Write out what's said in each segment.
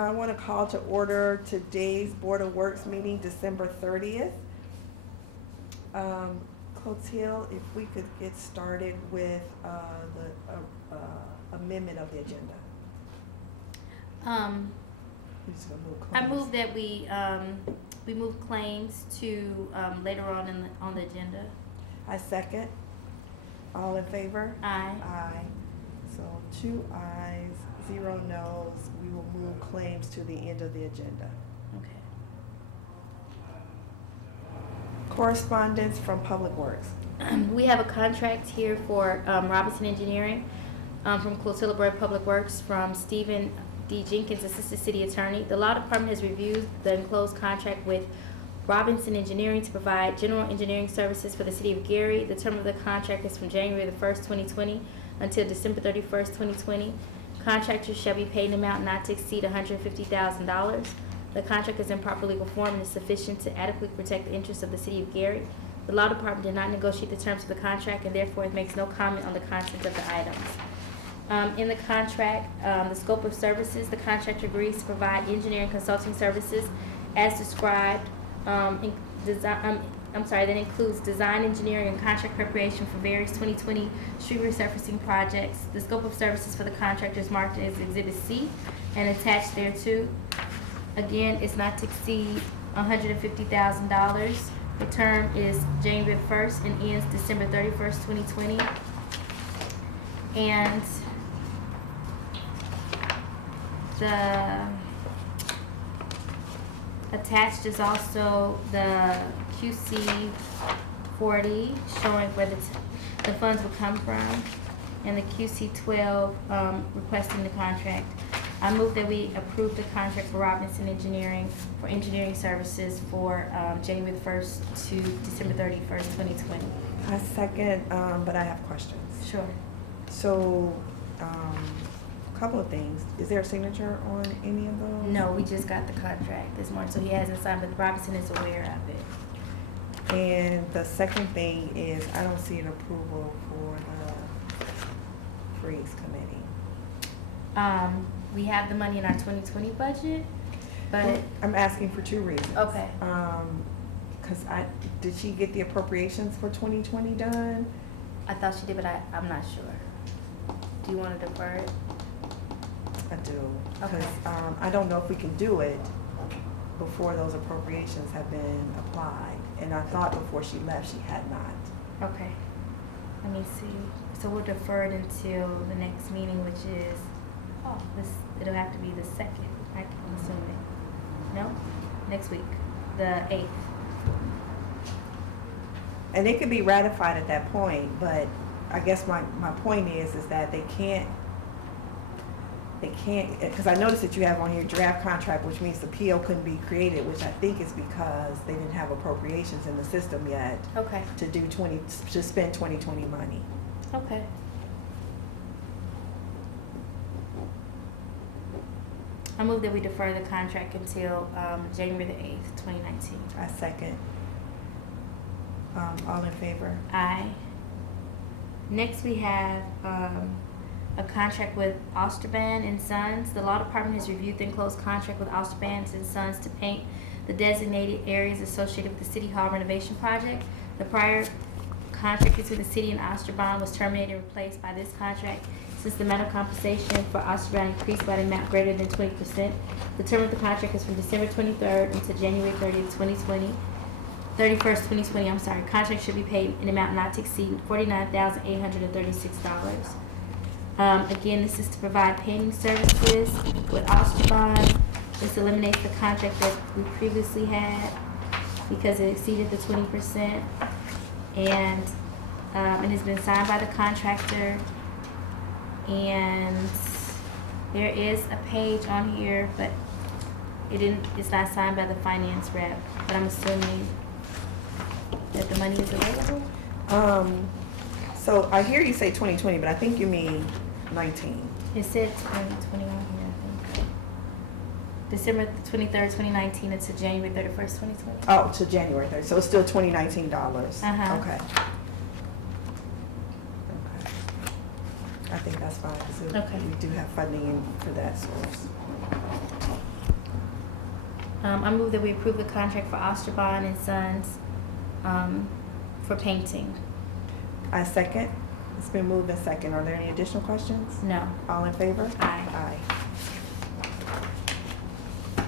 I want to call to order today's Board of Works meeting, December 30th. Clotilde, if we could get started with the amendment of the agenda. We're just gonna move I claims. move that we move claims to later on the agenda. I second. All in favor? Aye. Aye. So 2 ayes, 0 noes. We will move claims to the end of the agenda. Okay. Correspondence from Public Works. We have a contract here for Robinson Engineering from Clotilde Bray Public Works from Stephen D. Jenkins, Assistant City Attorney. The Law Department has reviewed the enclosed contract with Robinson Engineering to provide general engineering services for the City of Gary. The term of the contract is from January the 1st, 2020 until December 31st, 2020. Contractors shall be paid an amount not to exceed $150,000. The contract is in proper legal form and is sufficient to adequately protect the interests of the City of Gary. The Law Department did not negotiate the terms of the contract and therefore it makes no comment on the content of the items. In the contract, the scope of services, the contractor agrees to provide engineering consulting services as described. That includes design, engineering, and contract preparation for various 2020 street resurfacing projects. The scope of services for the contractor is marked as Exhibit C and attached thereto. Again, it's not to exceed $150,000. The term is January 1st and ends December 31st, 2020. And the attached is also the QC 40 showing where the funds will come from, and the QC 12 requesting the contract. I move that we approve the contract for Robinson Engineering for engineering services for January the 1st to December 31st, 2020. I second, but I have questions. Sure. So, a couple of things. Is there a signature on any of those? No, we just got the contract this morning, so he hasn't signed, but Robinson is aware of it. And the second thing is, I don't see an approval for the freeze committee. We have the money in our 2020 budget, but I'm asking for 2 reasons. okay. Cause did she get the appropriations for 2020 done? I thought she did, but I'm not sure. Do you want to defer it? I do. Okay. Cause, I don't know if we can do it before those appropriations have been applied. And I thought before she left, she had not. Okay. Let me see. So we'll defer it until the next meeting, which is, it'll have to be the 2nd, I'm assuming. No? Next week, the 8th. And it could be ratified at that point, but I guess my point is that they can't, because I noticed that you have on here draft contract, which means the PO couldn't be created, which I think is because they didn't have appropriations in the system yet Okay. to spend 2020 money. Okay. I move that we defer the contract until January the 8th, 2019. I second. All in favor? Aye. Next, we have a contract with Osterban and Sons. The Law Department has reviewed the enclosed contract with Osterban and Sons to paint the designated areas associated with the City Hall renovation project. The prior contract between the city and Osterban was terminated and replaced by this contract since the amount of compensation for Osterban increased by an amount greater than 20%. The term of the contract is from December 23rd until January 30th, 31st, 2020, I'm sorry. Contract should be paid in amount not to exceed $49,836. Again, this is to provide painting services with Osterban. This eliminates the contract that we previously had because it exceeded the 20%. And it has been signed by the contractor. And there is a page on here, but it's not signed by the finance rep. But I'm assuming that the money is available? So I hear you say 2020, but I think you mean 19. It said 2020 on here, I think. December 23rd, 2019 until January 31st, 2020. Oh, to January 3rd. So it's still $2019. Uh-huh. Okay. I think that's fine, because Okay. we do have funding for that source. I move that we approve the contract for Osterbond and Sons for painting. I second. It's been moved and second. Are there any additional questions? No. All in favor? Aye. Aye.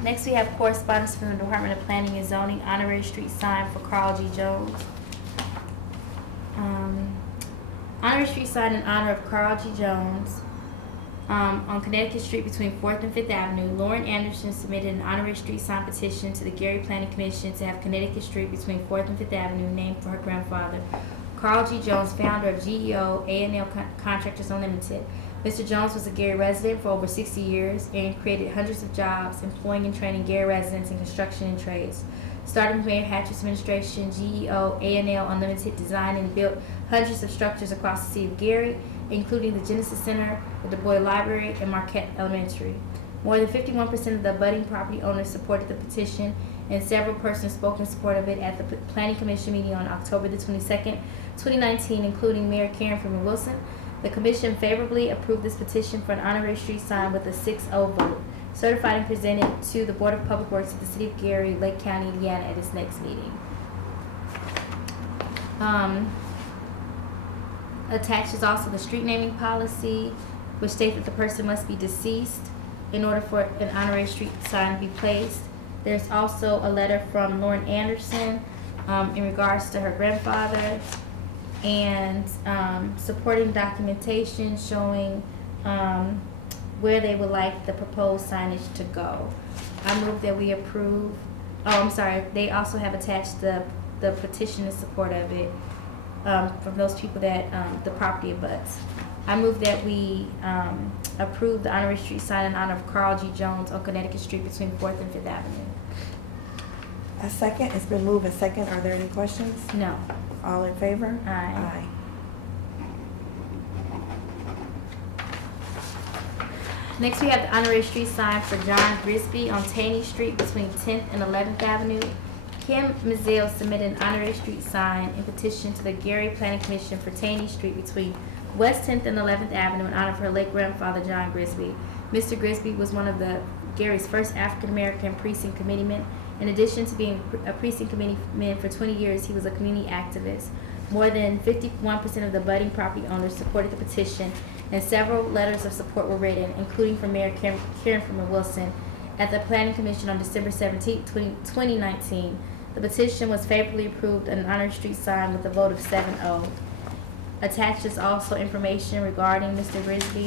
Next, we have correspondence from the Department of Planning and Zoning, honorary street sign for Carl G. Jones. Honorary street sign in honor of Carl G. Jones on Connecticut Street between 4th and 5th Avenue. Lauren Anderson submitted an honorary street sign petition to the Gary Planning Commission to have Connecticut Street between 4th and 5th Avenue named for her grandfather, Carl G. Jones, founder of GEO A&L Contractors Unlimited. Mr. Jones was a Gary resident for over 60 years and created hundreds of jobs, employing and training Gary residents in construction and trades. Starting with Mayor Hatcher's administration, GEO A&L Unlimited designed and built hundreds of structures across the city of Gary, including the Genesis Center, the Du Bois Library, and Marquette Elementary. More than 51% of the abutting property owners supported the petition, and several persons spoke in support of it at the Planning Commission meeting on October the 22nd, 2019, including Mayor Karen Freeman Wilson. The Commission favorably approved this petition for an honorary street sign with a 6-0 vote, certified and presented to the Board of Public Works of the City of Gary, Lake County, Indiana at its next meeting. Attached is also the street naming policy, which states that the person must be deceased in order for an honorary street sign to be placed. There's also a letter from Lauren Anderson in regards to her grandfather, and supporting documentation showing where they would like the proposed signage to go. I move that we approve. Oh, I'm sorry. They also have attached the petition in support of it from those people that the property abuts. I move that we approve the honorary street sign in honor of Carl G. Jones on Connecticut Street between 4th and 5th Avenue. A second. It's been moved and second. Are there any questions? No. All in favor? Aye. Aye. Next, we have the honorary street sign for John Grisby on Taney Street between 10th and 11th Avenue. Kim Mizell submitted an honorary street sign and petition to the Gary Planning Commission for Taney Street between West 10th and 11th Avenue in honor of her late grandfather, John Grisby. Mr. Grisby was one of the Gary's first African-American precinct committeemen. In addition to being a precinct committeeman for 20 years, he was a community activist. More than 51% of the budding property owners supported the petition, and several letters of support were written, including from Mayor Karen Freeman Wilson at the Planning Commission on December 17, 2019. The petition was favorably approved and an honorary street sign with a vote of 7-0. Attached is also information regarding Mr. Grisby,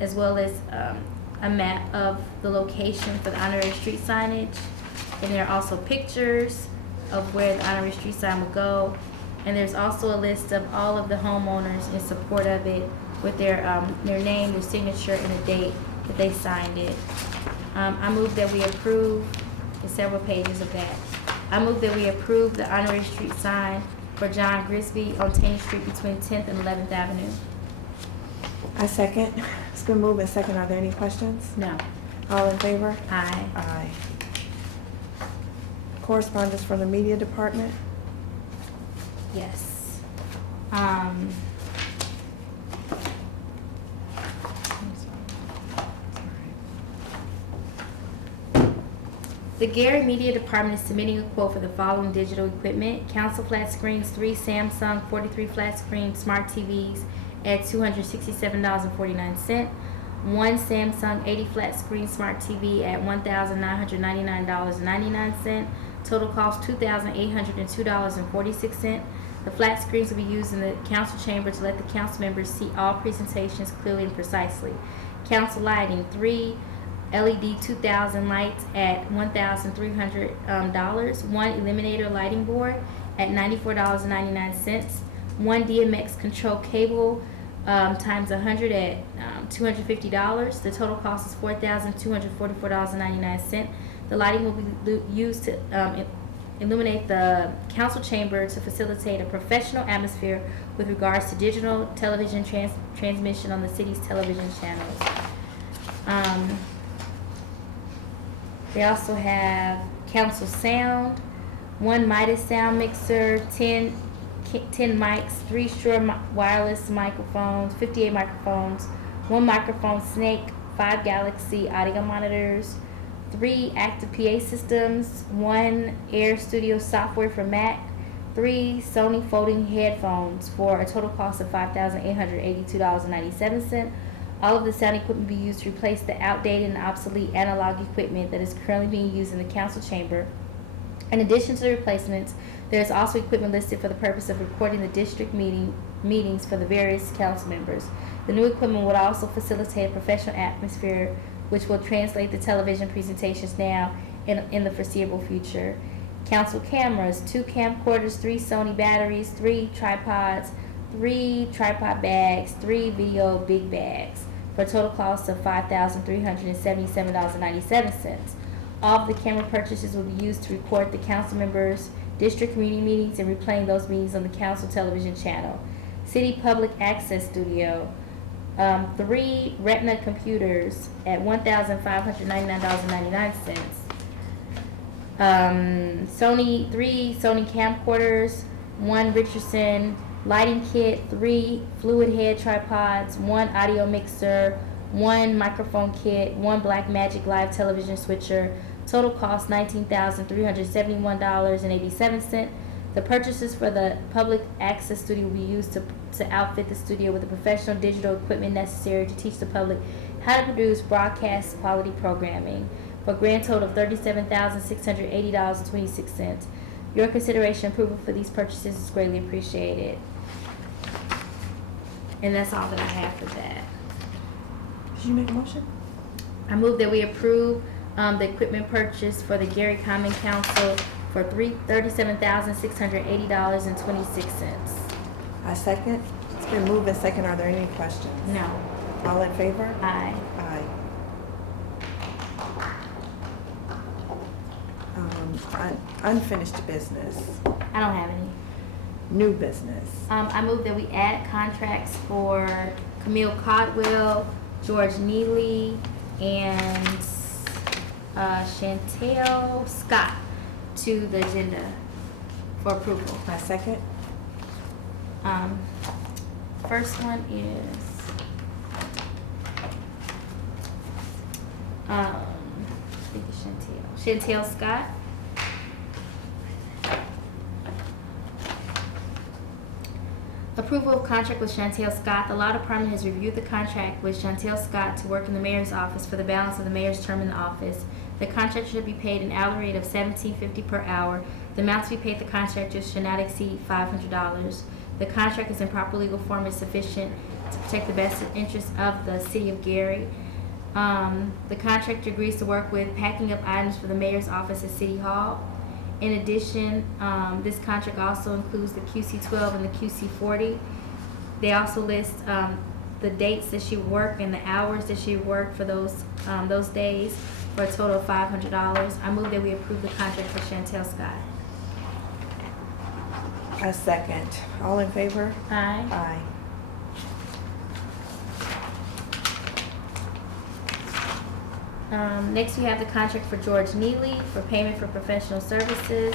as well as a map of the location for the honorary street signage. And there are also pictures of where the honorary street sign would go. And there's also a list of all of the homeowners in support of it with their name, their signature, and the date that they signed it. I move that we approve, there's several pages of that. I move that we approve the honorary street sign for John Grisby on Taney Street between 10th and 11th Avenue. I second. It's been moved and second. Are there any questions? No. All in favor? Aye. Aye. Correspondence from the media department. Yes. The Gary Media Department is submitting a quote for the following digital equipment: Council flat screens, 3 Samsung 43 flat screen smart TVs at $267.49, 1 Samsung 80 flat screen smart TV at $1,999.99. Total cost $2,802.46. The flat screens will be used in the council chamber to let the council members see all presentations clearly and precisely. Council lighting: 3 LED 2000 lights at $1,300, 1 Eliminator lighting board at $94.99, 1 DMX control cable times 100 at $250. The total cost is $4,244.99. The lighting will be used to illuminate the council chamber to facilitate a professional atmosphere with regards to digital television transmission on the city's television channels. They also have council sound, 1 Midas sound mixer, 10 mics, 3 Shure wireless microphones, 58 microphones, 1 microphone snake, 5 Galaxy audio monitors, 3 active PA systems, 1 Air Studio software for Mac, 3 Sony folding headphones for a total cost of $5,882.97. All of the sound equipment will be used to replace the outdated and obsolete analog equipment that is currently being used in the council chamber. In addition to the replacements, there is also equipment listed for the purpose of recording the district meetings for the various council members. The new equipment would also facilitate a professional atmosphere, which will translate the television presentations now in the foreseeable future. Council cameras, 2 camcorders, 3 Sony batteries, 3 tripods, 3 tripod bags, 3 video big bags, for a total cost of $5,377.97. All of the camera purchases will be used to record the council members' district community meetings and replaying those meetings on the council television channel. City Public Access Studio, 3 Retina computers at $1,599.99. 3 Sony camcorders, 1 Richardson lighting kit, 3 fluid head tripods, 1 audio mixer, 1 microphone kit, 1 Blackmagic live television switcher. Total cost $19,371.87. The purchases for the public access studio will be used to outfit the studio with the professional digital equipment necessary to teach the public how to produce broadcast quality programming, for a grand total of $37,680.26. Your consideration and approval for these purchases is greatly appreciated. And that's all that I have for that. Did you make a motion? I move that we approve the equipment purchase for the Gary Common Council for $37,680.26. I second. It's been moved and second. Are there any questions? No. All in favor? Aye. Aye. Unfinished business. I don't have any. New business. I move that we add contracts for Camille Codwell, George Neely, and Chantel Scott to the agenda for approval. I second. First one is I think it's Chantel Scott. Approval of contract with Chantel Scott. The law department has reviewed the contract with Chantel Scott to work in the mayor's office for the balance of the mayor's term in the office. The contractor should be paid an hourly rate of $17.50 per hour. The amount to be paid the contractor should not exceed $500. The contract is in proper legal form and sufficient to protect the best interests of the city of Gary. The contractor agrees to work with packing up items for the mayor's office at City Hall. In addition, this contract also includes the QC-12 and the QC-40. They also list the dates that she worked and the hours that she worked for those days, for a total of $500. I move that we approve the contract for Chantel Scott. I second. All in favor? Aye. Aye. Next, we have the contract for George Neely for payment for professional services.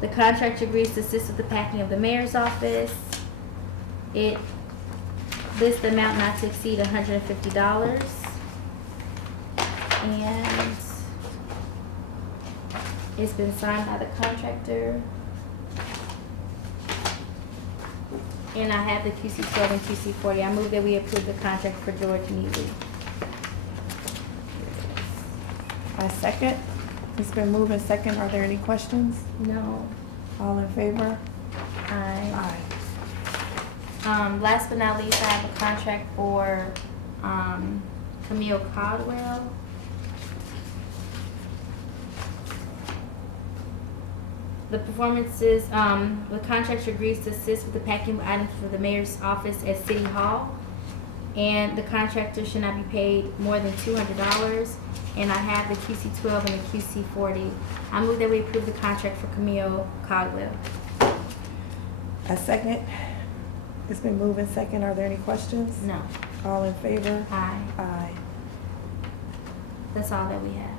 The contractor agrees to assist with the packing of the mayor's office. It lists the amount not to exceed $150. And it's been signed by the contractor. And I have the QC-12 and QC-40. I move that we approve the contract for George Neely. I second. It's been moved and second. Are there any questions? No. All in favor? Aye. Aye. Last but not least, I have a contract for Camille Codwell. The performances, the contractor agrees to assist with the packing of items for the mayor's office at City Hall. And the contractor should not be paid more than $200. And I have the QC-12 and the QC-40. I move that we approve the contract for Camille Codwell. I second. It's been moved and second. Are there any questions? No. All in favor? Aye. Aye. That's all that we have.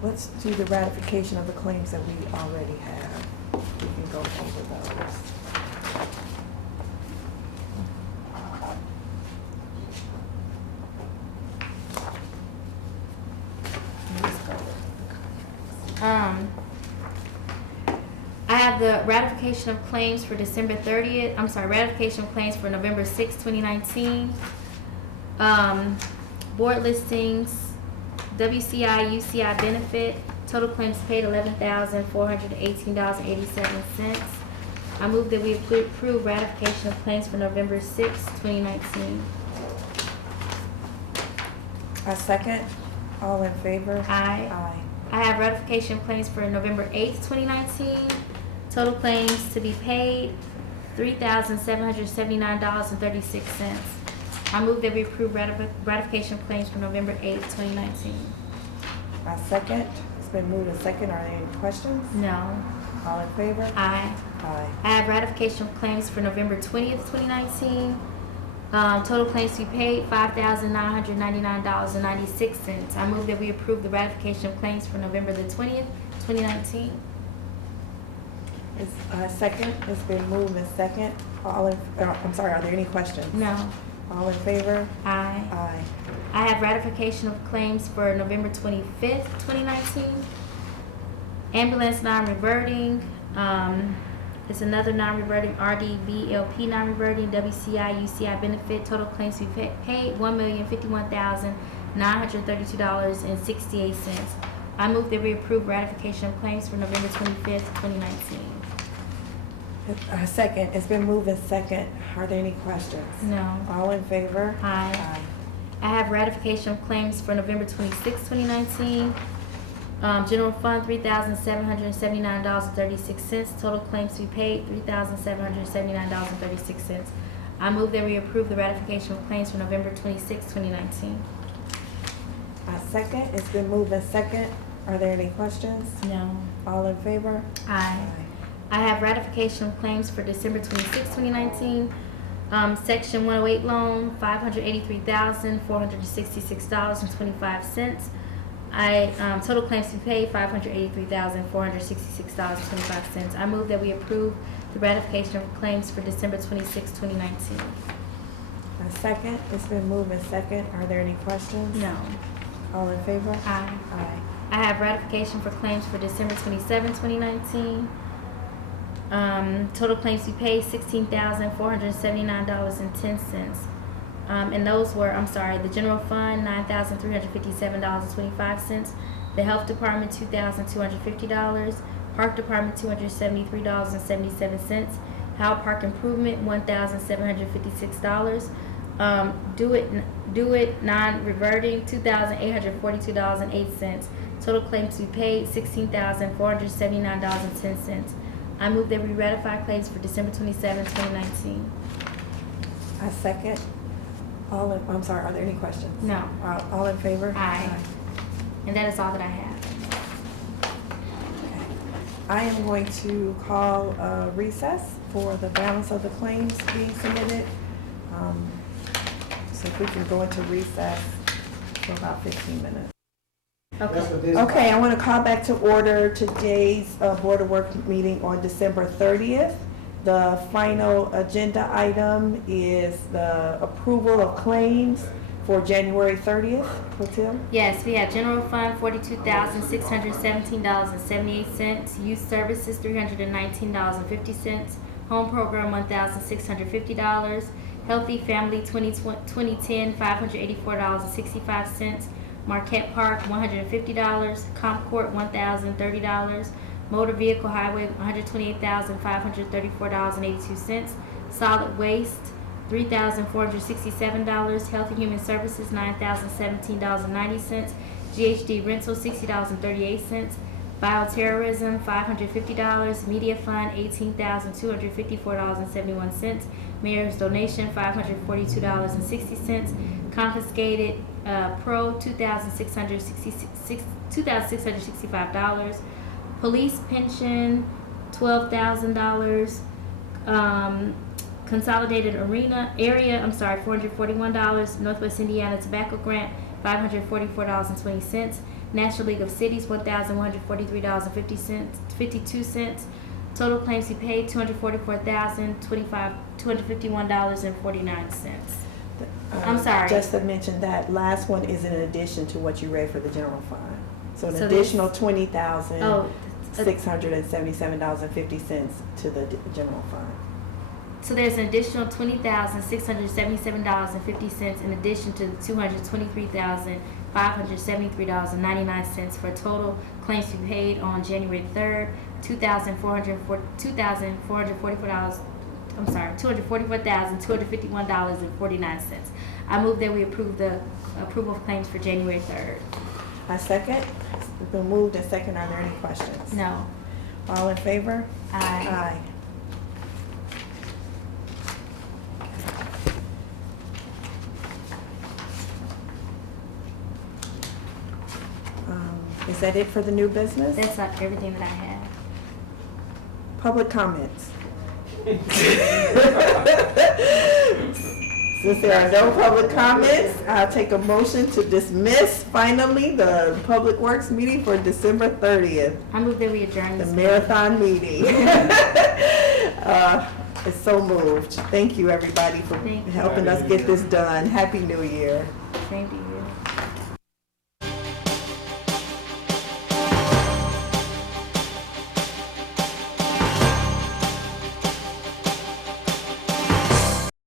Let's do the ratification of the claims that we already have. We can go over those. have the ratification of claims for December 30th, ratification of claims for November 6, 2019. Board listings, WCI, UCI benefit, total claims paid $11,418.87. I move that we approve ratification of claims for November 6, 2019. I second. All in favor? Aye. Aye. I have ratification of claims for November 8th, 2019. Total claims to be paid, $3,779.36. I move that we approve ratification of claims for November 8th, 2019. I second. It's been moved and second. Are there any questions? No. All in favor? Aye. Aye. I have ratification of claims for November 20th, 2019. Total claims to be paid, $5,999.96. I move that we approve the ratification of claims for November the 20th, 2019. Second. It's been moved and second. Are there any questions? No. All in favor? Aye. Aye. I have ratification of claims for November 25th, 2019. Ambulance non-reverting. It's another non-reverting, RDBLP non-reverting, WCI, UCI benefit. Total claims to be paid, $1,051,932.68. I move that we approve ratification of claims for November 25th, 2019. Second. It's been moved and second. Are there any questions? No. All in favor? Aye. Aye. I have ratification of claims for November 26, 2019. General fund, $3,779.36. Total claims to be paid, $3,779.36. I move that we approve the ratification of claims for November 26, 2019. Second. It's been moved and second. Are there any questions? No. All in favor? Aye. I have ratification of claims for December 26, 2019. Section 108 loan, $583,466.25. Total claims to be paid, $583,466.25. I move that we approve the ratification of claims for December 26, 2019. Second. It's been moved and second. Are there any questions? No. All in favor? Aye. Aye. I have ratification for claims for December 27, 2019. Total claims to be paid, $16,479.10. And those were, the general fund, $9,357.25. The health department, $2,250. Park department, $273.77. Howell Park improvement, $1,756. Do it non-reverting, $2,842.08. Total claims to be paid, $16,479.10. I move that we ratify claims for December 27, 2019. I second. Are there any questions? No. All in favor? Aye. And that is all that I have. Okay. I am going to call a recess for the balance of the claims being submitted. So if we can go into recess for about 15 minutes. Okay. Okay, I want to call back to order today's Board of Work meeting on December 30th. The final agenda item is the approval of claims for January 30th. Clotilde? Yes, we have general fund, $42,617.78. Youth services, $319.50. Home program, $1,650. Healthy family, 2010, $584.65. Marquette Park, $150. Comp Court, $1,030. Motor Vehicle Highway, $128,534.82. Solid Waste, $3,467. Health and Human Services, $9,017.90. GHD Rental, $60.38. Bioterrorism, $550. Media Fund, $18,254.71. Mayor's Donation, $542.60. Confiscated Pro, $2,665. Police pension, $12,000. Consolidated area, $441. Northwest Indiana Tobacco Grant, $544.20. National League of Cities, $1,143.52. Total claims to be paid, $244,251.49. I'm sorry. Just to mention that last one is in addition to what you read for the general fund. So an So additional $20,000. Oh, $677.50 to the general fund. So there's an additional $20,677.50 in addition to the $223,573.99 for total claims to be paid on January 3rd, $244,251.49. I move that we approve the approval of claims for January 3rd. I second. It's been moved and second. Are there any questions? No. All in favor? Aye. Aye. Is that it for the new business? That's like everything that I have. Public comments. Since there are no public comments, I'll take a motion to dismiss finally the Public Works meeting for December 30th, I move that we adjourn the this marathon meeting. It's so moved. Thank you, everybody, for Thank you. helping us get this done. Happy New Year. Same to you.